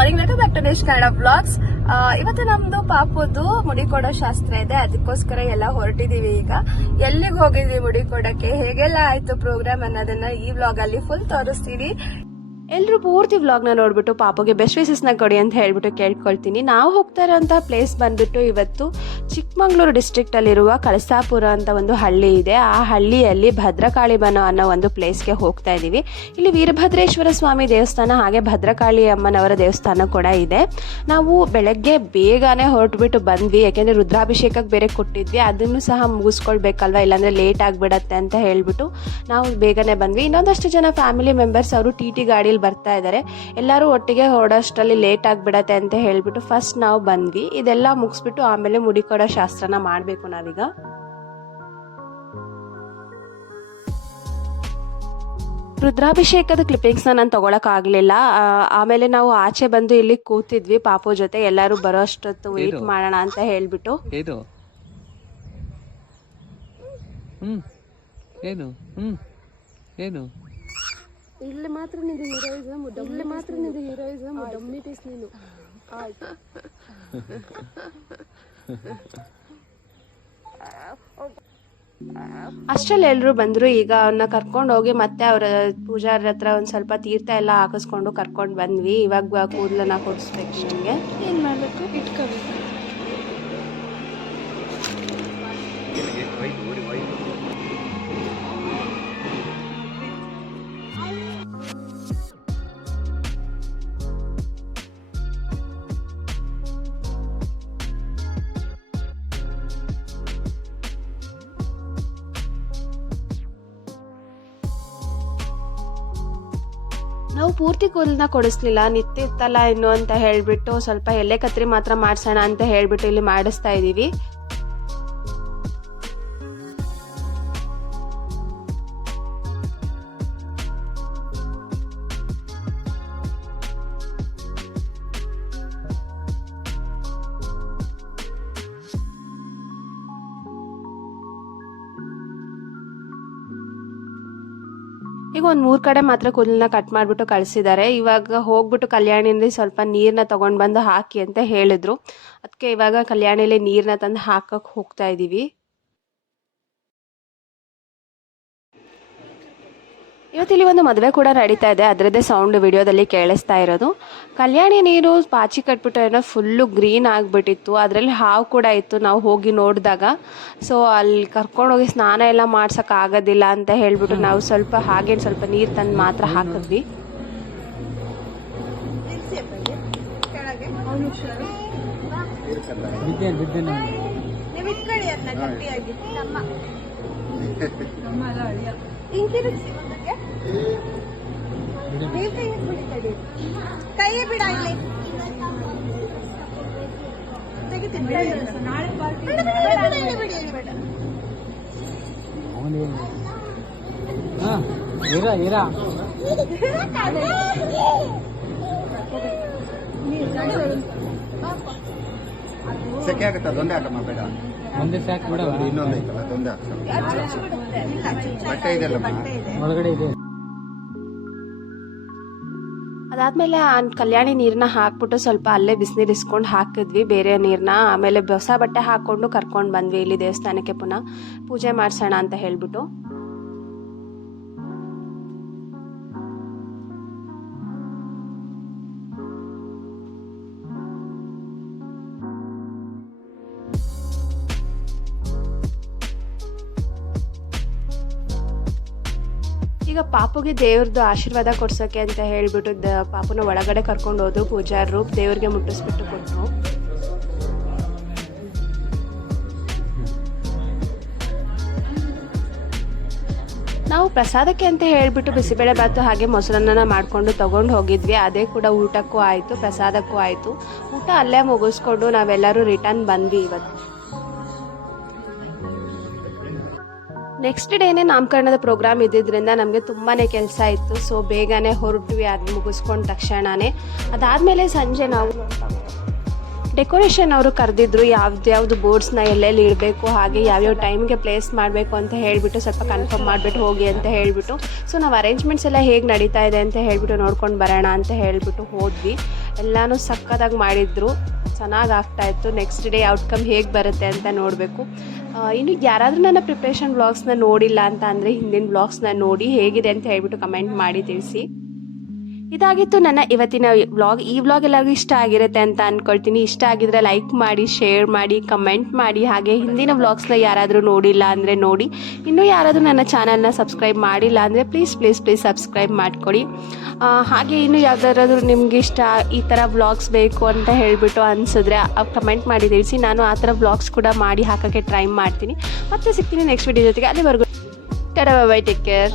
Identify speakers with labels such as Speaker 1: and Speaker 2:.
Speaker 1: Morning welcome back to Nesh Kannada vlogs ಇವತ್ತು ನಮ್ದು ಪಾಪದ್ದು ಮುಡಿ ಕೊಡೋ ಶಾಸ್ತ್ರ ಇದೆ. ಅದಕ್ಕೋಸ್ಕರ ಎಲ್ಲ ಹೊರಟಿದೀವಿ ಈಗ. ಎಲ್ಲಿಗೆ ಹೋಗಿದ್ವಿ ಮುಡಿ ಕೊಡಕ್ಕೆ ಹೇಗೆಲ್ಲ ಆಯ್ತು ಪ್ರೋಗ್ರಾಮ್ ಅನ್ನೋದನ್ನ ಈ ಬ್ಲಾಗ್ ಅಲ್ಲಿ ಫುಲ್ ತೋರಿಸ್ತೀನಿ ಎಲ್ಲರೂ ಪೂರ್ತಿ ವ್ಲಾಗ್ನ ನೋಡ್ಬಿಟ್ಟು ಪಾಪಗೆ ಬೆಸ್ಟ್ನ ಕೊಡಿ ಅಂತ ಹೇಳ್ಬಿಟ್ಟು ಕೇಳ್ಕೊಳ್ತೀನಿ. ನಾವು ಹೋಗ್ತಾ ಇರೋಂಥ ಪ್ಲೇಸ್ ಬಂದ್ಬಿಟ್ಟು ಇವತ್ತು ಚಿಕ್ಕಮಗಳೂರು ಡಿಸ್ಟ್ರಿಕ್ಟಲ್ಲಿರುವ ಕಳಸಾಪುರ ಅಂತ ಒಂದು ಹಳ್ಳಿ ಇದೆ. ಆ ಹಳ್ಳಿಯಲ್ಲಿ ಭದ್ರಕಾಳಿ ಬನ ಅನ್ನೋ ಒಂದು ಪ್ಲೇಸ್ಗೆ ಹೋಗ್ತಾ ಇದ್ದೀವಿ ಇಲ್ಲಿ ವೀರಭದ್ರೇಶ್ವರ ಸ್ವಾಮಿ ದೇವಸ್ಥಾನ ಹಾಗೆ ಭದ್ರಕಾಳಿ ಅಮ್ಮನವರ ದೇವಸ್ಥಾನ ಕೂಡ ಇದೆ. ನಾವು ಬೆಳಗ್ಗೆ ಬೇಗನೆ ಹೊರಟ್ಬಿಟ್ಟು ಬಂದ್ವಿ. ಯಾಕೆಂದರೆ ರುದ್ರಾಭಿಷೇಕಕ್ಕೆ ಬೇರೆ ಕೊಟ್ಟಿದ್ವಿ. ಅದನ್ನು ಸಹ ಮುಗಿಸ್ಕೊಳ್ಬೇಕಲ್ವಾ? ಇಲ್ಲಾಂದರೆ ಲೇಟ್ ಆಗಿಬಿಡತ್ತೆ ಅಂತ ಹೇಳಿಬಿಟ್ಟು ನಾವು ಬೇಗನೆ ಬಂದ್ವಿ. ಇನ್ನೊಂದಷ್ಟು ಜನ ಫ್ಯಾಮಿಲಿ ಮೆಂಬರ್ಸ್ ಅವರು ಟಿ ಟಿ ಗಾಡಿಯಲ್ಲಿ ಬರ್ತಾ ಇದ್ದಾರೆ. ಎಲ್ಲರೂ ಒಟ್ಟಿಗೆ ಹೊರಡೋಷ್ಟರಲ್ಲಿ ಲೇಟ್ ಆಗಿಬಿಡತ್ತೆ ಅಂತ ಹೇಳಿಬಿಟ್ಟು ಫಸ್ಟ್ ನಾವು ಬಂದ್ವಿ. ಇದೆಲ್ಲ ಮುಗಿಸ್ಬಿಟ್ಟು ಆಮೇಲೆ ಮುಡಿ ಕೊಡೋ ಶಾಸ್ತ್ರನ ಮಾಡಬೇಕು ನಾವೀಗ. ರುದ್ರಾಭಿಷೇಕದ ಕ್ಲಿಪ್ಪಿಂಗ್ಸ್ನ ನಾನು ತೊಗೊಳಕ್ಕಾಗಲಿಲ್ಲ ಆಮೇಲೆ ನಾವು ಆಚೆ ಬಂದು ಇಲ್ಲಿ ಕೂತಿದ್ವಿ. ಪಾಪು ಜೊತೆ ಎಲ್ಲರೂ ಬರೋ ಅಷ್ಟೊತ್ತು
Speaker 2: ವೇಟ್
Speaker 1: ಮಾಡೋಣ ಅಂತ ಹೇಳ್ಬಿಟ್ಟು.
Speaker 2: ಏನು? ಹ್ಮ್. ಏನು?
Speaker 1: ಇಲ್ಲಿ ಮಾತ್ರ ನಿಂದು ಹೀರೋಯಿಸಮ್ ಇಲ್ಲಿ ಮಾತ್ರ ನಿಂದು ಹೀರೋಯಿಸಮ್ ಡಮ್ಮಿ ನೀನು. ಆಯ್ತು. ಅಷ್ಟರಲ್ಲಿ ಎಲ್ಲರೂ ಬಂದರು ಈಗ ಅವನ್ನ ಕರ್ಕೊಂಡು ಹೋಗಿ ಮತ್ತೆ ಅವರ ಪೂಜಾರ ಹತ್ರ ಒಂದು ಸ್ವಲ್ಪ ತೀರ್ಥ ಎಲ್ಲ ಹಾಕಿಸ್ಕೊಂಡು ಕರ್ಕೊಂಡು ಬಂದ್ವಿ. ಇವಾಗ ಕೂದಲನ್ನ ಕೊಡಿಸ್ಬೇಕು ಶಿವನ್ಗೆ ಏನು ಮಾಡಬೇಕು? ಇಟ್ಕೋಬೇಕು. ನಾವು ಪೂರ್ತಿ ಕೂದಲನ್ನ ಕೊಡಿಸ್ಲಿಲ್ಲ ನಿತ್ತಿತ್ತಲ್ಲ ಇನ್ನು ಅಂತ ಹೇಳಿಬಿಟ್ಟು ಸ್ವಲ್ಪ ಎಲೆ ಕತ್ರಿ ಮಾತ್ರ ಮಾಡಿಸೋಣ ಅಂತ ಹೇಳ್ಬಿಟ್ಟು ಇಲ್ಲಿ ಮಾಡಿಸ್ತಾ ಇದೀವಿ. ಈಗ ಒಂದು ಮೂರು ಕಡೆ ಮಾತ್ರ ಕೂದಲನ್ನ ಕಟ್ ಮಾಡಿಬಿಟ್ಟು ಕಳಿಸಿದ್ದಾರೆ ಇವಾಗ ಹೋಗ್ಬಿಟ್ಟು ಕಲ್ಯಾಣಿನಲ್ಲಿ ಸ್ವಲ್ಪ ನೀರನ್ನ ತಗೊಂಡು ಬಂದು ಹಾಕಿ ಅಂತ ಹೇಳಿದ್ರು. ಅದಕ್ಕೆ ಇವಾಗ ಕಲ್ಯಾಣಿಲಿ ನೀರನ್ನ ತಂದು ಹಾಕಕ್ಕೆ ಹೋಗ್ತಾ ಇದ್ದೀವಿ ಇವತ್ತಿಲ್ಲಿ ಒಂದು ಮದುವೆ ಕೂಡ ನಡೀತಾ ಇದೆ. ಅದರದ್ದೇ ಸೌಂಡ್ ವಿಡಿಯೋದಲ್ಲಿ ಕೇಳಿಸ್ತಾ ಇರೋದು. ಕಲ್ಯಾಣಿ ನೀರು ಪಾಚಿ ಕಟ್ಬಿಟ್ಟು ಏನೋ ಫುಲ್ಲು ಗ್ರೀನ್ ಆಗಿಬಿಟ್ಟಿತ್ತು. ಅದರಲ್ಲಿ ಹಾವು ಕೂಡ ಇತ್ತು. ನಾವು ಹೋಗಿ ನೋಡಿದಾಗ. ಸೊ ಅಲ್ಲಿ ಕರ್ಕೊಂಡೋಗಿ ಸ್ನಾನ ಎಲ್ಲ ಮಾಡ್ಸೋಕೆ ಆಗೋದಿಲ್ಲ ಅಂತ ಹೇಳಿಬಿಟ್ಟು ನಾವು ಸ್ವಲ್ಪ ಹಾಗೇನು ಸ್ವಲ್ಪ ನೀರು ತಂದು ಮಾತ್ರ ಹಾಕಿದ್ವಿ.
Speaker 3: ನಮ್ಮ ಹಿಂಗ್ ತಿರುಗಿಸಿ ಮುಂದಕ್ಕೆ ನೀವು ಕೈ ಬಿಡಿತದೆ ಕೈ ಬಿಡ ಇಲ್ಲಿ ತೆಗಿತೀನಿ ಬಿಡಿ. ಬೇಡ, ಬೇಡ, ಬೇಡ, ಇಲ್ಲಿ ಬಿಡಿ, ಇಲ್ಲಿ ಬೇಡ.
Speaker 2: ಅವನೇ ಹಾ ಇರ ಇರ
Speaker 4: ಸೆಕೆ ಆಗುತ್ತೆ ಅದೊಂದೇ ಹಾಕಮ್ಮ ಬೇಡ
Speaker 2: ಒಂದೇ ಸಾಕು ಬಿಡ
Speaker 4: ಅದು ಇನ್ನೊಂದು ಐತಲ್ಲ ಅದೊಂದೇ ಹಾಕ್ಸಮ್ಮ
Speaker 3: ಅದು ಚುಚ್ಚಿಬಿಡುತ್ತೆ. ಇಲ್ಲ, ಚುಚ್ಚಾಕ
Speaker 4: ಬಟ್ಟೆ ಇದೆಯಲ್ಲಮ್ಮ?
Speaker 3: ಬಟ್ಟೆ ಇದೆ.
Speaker 2: ಒಳಗಡೆ ಇದೆ
Speaker 1: ಅದಾದ್ಮೇಲೆ ಆ ಕಲ್ಯಾಣಿ ನೀರನ್ನ ಹಾಕ್ಬಿಟ್ಟು ಸ್ವಲ್ಪ ಅಲ್ಲೇ ಬಿಸಿನೀರು ಇಸ್ಕೊಂಡು ಹಾಕಿದ್ವಿ, ಬೇರೆ ನೀರನ್ನ ಆಮೇಲೆ ಹೊಸ ಬಟ್ಟೆ ಹಾಕ್ಕೊಂಡು ಕರ್ಕೊಂಡು ಬಂದ್ವಿ ಇಲ್ಲಿ ದೇವಸ್ಥಾನಕ್ಕೆ ಪುನಃ. ಪೂಜೆ ಮಾಡ್ಸೋಣ ಅಂತ ಹೇಳ್ಬಿಟ್ಟು. ಈಗ ಪಾಪುಗೆ ದೇವ್ರದ್ದು ಆಶೀರ್ವಾದ ಕೊಡ್ಸೋಕೆ ಅಂತ ಹೇಳ್ಬಿಟ್ಟು ಪಾಪುನ ಒಳಗಡೆ ಕರ್ಕೊಂಡು ಹೋದ್ರು ಪೂಜಾರರು, ದೇವ್ರಿಗೆ ಮುಟ್ಟಿಸ್ಬಿಟ್ಟು ಕೊಟ್ಟರು ನಾವು ಪ್ರಸಾದಕ್ಕೆ ಅಂತ ಹೇಳಿಬಿಟ್ಟು ಬಿಸಿಬೇಳೆ ಭಾತು ಹಾಗೆ ಮೊಸರನ್ನ ಮಾಡಿಕೊಂಡು ತಗೊಂಡು ಹೋಗಿದ್ವಿ. ಅದೇ ಕೂಡ ಊಟಕ್ಕೂ ಆಯಿತು, ಪ್ರಸಾದಕ್ಕೂ ಆಯಿತು. ಊಟ ಅಲ್ಲೇ ಮುಗಿಸ್ಕೊಂಡು ನಾವೆಲ್ಲರೂ ರಿಟರ್ನ್ ಬಂದ್ವಿ ಇವತ್ತು. ನೆಕ್ಸ್ಟ್ ಡೇನೇ ನಾಮಕರಣದ ಪ್ರೋಗ್ರಾಮ್ ಇದ್ದಿದ್ದರಿಂದ ನಮಗೆ ತುಂಬಾ ಕೆಲಸ ಇತ್ತು. ಸೊ ಬೇಗನೆ ಹೊರಟ್ವಿ ಅದು ಮುಗಿಸ್ಕೊಂಡ ತಕ್ಷಣನೇ. ಅದಾದಮೇಲೆ ಸಂಜೆ ನಾವು ಡೆಕೋರೇಷನ್ ಅವರು ಕರೆದಿದ್ರು. ಯಾವ್ದು ಯಾವ್ದು ಬೋರ್ಡ್ಸ್ನ ಎಲ್ಲೆಲ್ಲಿ ಇಡಬೇಕು, ಹಾಗೆ ಯಾವ್ಯಾವ ಟೈಮ್ಗೆ ಪ್ಲೇಸ್ ಮಾಡಬೇಕು ಅಂತ ಹೇಳಿಬಿಟ್ಟು ಸ್ವಲ್ಪ ಕನ್ಫರ್ಮ್ ಮಾಡಿಬಿಟ್ಟು ಹೋಗಿ ಅಂತ ಹೇಳಿಬಿಟ್ಟು. ಸೊ ನಾವು ಅರೇಂಜ್ಮೆಂಟ್ಸ್ ಎಲ್ಲ ಹೇಗೆ ನಡೀತಾ ಇದೆ ಅಂತ ಹೇಳಿಬಿಟ್ಟು ನೋಡ್ಕೊಂಡು ಬರೋಣ ಅಂತ ಹೇಳಿಬಿಟ್ಟು ಹೋದ್ವಿ. ಎಲ್ಲನೂ ಸಕ್ಕತ್ತಾಗಿ ಮಾಡಿದ್ರು. ಚೆನ್ನಾಗಿ ಆಗ್ತಾಯಿತ್ತು ನೆಕ್ಸ್ಟ್ ಡೇ ಔಟ್ಕಮ್ ಹೇಗೆ ಬರುತ್ತೆ ಅಂತ ನೋಡಬೇಕು. ಇನ್ನು ಯಾರಾದರೂ ನನ್ನ ಪ್ರಿಪ್ರೇಷನ್ ವ್ಲಾಗ್ಸ್ನ ನೋಡಿಲ್ಲ ಅಂತ ಅಂದರೆ ಹಿಂದಿನ ವ್ಲಾಗ್ಸ್ನ ನೋಡಿ ಹೇಗಿದೆ ಅಂತ ಹೇಳ್ಬಿಟ್ಟು ಕಮೆಂಟ್ ಮಾಡಿ ತಿಳಿಸಿ. ಇದಾಗಿತ್ತು ನನ್ನ ಇವತ್ತಿನ ವ್ಲಾಗ್. ಈ ವ್ಲಾಗ್ ಎಲ್ಲರಿಗೂ ಇಷ್ಟ ಆಗಿರುತ್ತೆ ಅಂತ ಅನ್ಕೊಳ್ತೀನಿ. ಇಷ್ಟ ಆಗಿದ್ರೆ ಲೈಕ್ ಮಾಡಿ ಶೇರ್ ಮಾಡಿ ಕಮೆಂಟ್ ಮಾಡಿ. ಹಾಗೆ ಹಿಂದಿನ ವ್ಲಾಗ್ಸ್ನ ಯಾರಾದರೂ ನೋಡಿಲ್ಲ ಅಂದರೆ ನೋಡಿ. ಇನ್ನೂ ಯಾರಾದರೂ ನನ್ನ ಚಾನಲ್ನ ಸಬ್ಸ್ಕ್ರೈಬ್ ಮಾಡಿಲ್ಲ ಅಂದರೆ ಪ್ಲೀಸ್ ಪ್ಲೀಸ್ ಪ್ಲೀಸ್ ಸಬ್ಸ್ಕ್ರೈಬ್ ಮಾಡಿಕೊಡಿ. ಹಾಗೆ ಇನ್ನು ಯಾವುದಾದ್ರೂ ನಿಮ್ಗೆ ಇಷ್ಟ ಈ ಥರ ವ್ಲಾಗ್ಸ್ ಬೇಕು ಅಂತ ಹೇಳಿಬಿಟ್ಟು ಅನಿಸಿದ್ರೆ ಕಮೆಂಟ್ ಮಾಡಿ ತಿಳಿಸಿ. ನಾನು ಆ ಥರ ವ್ಲಾಗ್ಸ್ ಕೂಡ ಮಾಡಿ ಹಾಕೋಕ್ಕೆ ಟ್ರೈ ಮಾಡ್ತೀನಿ. ಮತ್ತೆ ಸಿಗ್ತೀನಿ ನೆಕ್ಸ್ಟ್ ವಿಡಿಯೋ ಜೊತೆಗೆ. ಅಲ್ಲಿವರೆಗೂ. ಟಡ ಬೈ ಟೇಕ್ ಕೇರ್